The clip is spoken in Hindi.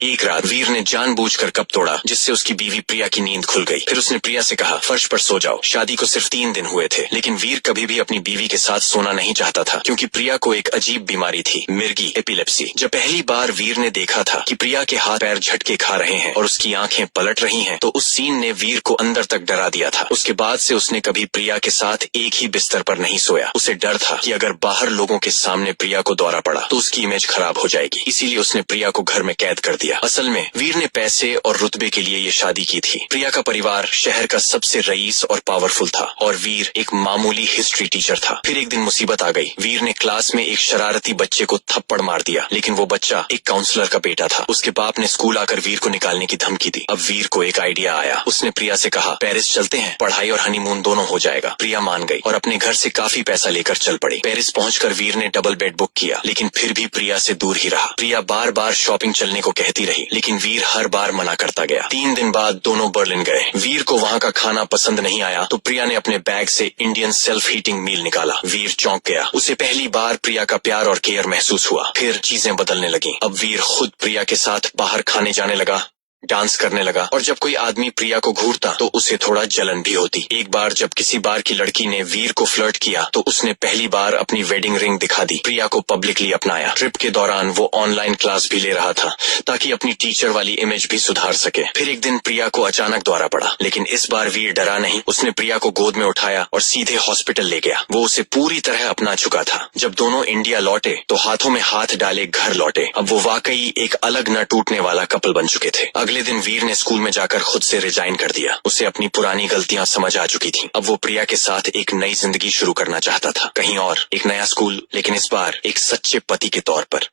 एक रात वीर ने जानबूझकर कप तोड़ा जिससे उसकी बीवी प्रिया की नींद खुल गई। फिर उसने प्रिया से कहा, फर्श पर सो जाओ। शादी को सिर्फ 3 दिन हुए थे, लेकिन वीर कभी भी अपनी बीवी के साथ सोना नहीं चाहता था क्योंकि प्रिया को एक अजीब बीमारी थी, मिर्गी एपिलेप्सी। जब पहली बार वीर ने देखा था कि प्रिया के हाथ पैर झटके खा रहे हैं और उसकी आंखें पलट रही हैं, तो उस सीन ने वीर को अंदर तक डरा दिया था। उसके बाद से उसने कभी प्रिया के साथ एक ही बिस्तर पर नहीं सोया। उसे डर था कि अगर बाहर लोगों के सामने प्रिया को दौरा पड़ा तो उसकी इमेज खराब हो जाएगी। इसीलिए उसने प्रिया को घर में कैद कर दिया। असल में वीर ने पैसे और रुतबे के लिए ये शादी की थी। प्रिया का परिवार शहर का सबसे रईस और पावरफुल था और वीर एक मामूली हिस्ट्री टीचर था। फिर एक दिन मुसीबत आ गई। वीर ने क्लास में एक शरारती बच्चे को थप्पड़ मार दिया, लेकिन वो बच्चा एक काउंसलर का बेटा था। उसके बाप ने स्कूल आकर वीर को निकालने की धमकी दी। अब वीर को एक आइडिया आया। उसने प्रिया से कहा, पेरिस चलते हैं, पढ़ाई और हनीमून दोनों हो जाएगा। प्रिया मान गई और अपने घर से काफी पैसा लेकर चल पड़ी। पेरिस पहुंचकर वीर ने डबल बेड बुक किया, लेकिन फिर भी प्रिया से दूर ही रहा। प्रिया बार बार शॉपिंग चलने को कहती रही, लेकिन वीर हर बार मना करता गया। 3 दिन बाद दोनों बर्लिन गए। वीर को वहाँ का खाना पसंद नहीं आया तो प्रिया ने अपने बैग से इंडियन सेल्फ हीटिंग मील निकाला। वीर चौंक गया। उसे पहली बार प्रिया का प्यार और केयर महसूस हुआ। फिर चीजें बदलने लगी। अब वीर खुद प्रिया के साथ बाहर खाने जाने लगा, डांस करने लगा और जब कोई आदमी प्रिया को घूरता तो उसे थोड़ा जलन भी होती। एक बार जब किसी बार की लड़की ने वीर को फ्लर्ट किया तो उसने पहली बार अपनी वेडिंग रिंग दिखा दी। प्रिया को पब्लिकली अपनाया। ट्रिप के दौरान वो ऑनलाइन क्लास भी ले रहा था ताकि अपनी टीचर वाली इमेज भी सुधार सके। फिर एक दिन प्रिया को अचानक दौरा पड़ा, लेकिन इस बार वीर डरा नहीं। उसने प्रिया को गोद में उठाया और सीधे हॉस्पिटल ले गया। वो उसे पूरी तरह अपना चुका था। जब दोनों इंडिया लौटे तो हाथों में हाथ डाले घर लौटे। अब वो वाकई एक अलग न टूटने वाला कपल बन चुके थे। अगले दिन वीर ने स्कूल में जाकर खुद से रिजाइन कर दिया। उसे अपनी पुरानी गलतियां समझ आ चुकी थीं। अब वो प्रिया के साथ एक नई जिंदगी शुरू करना चाहता था, कहीं और, एक नया स्कूल, लेकिन इस बार एक सच्चे पति के तौर पर।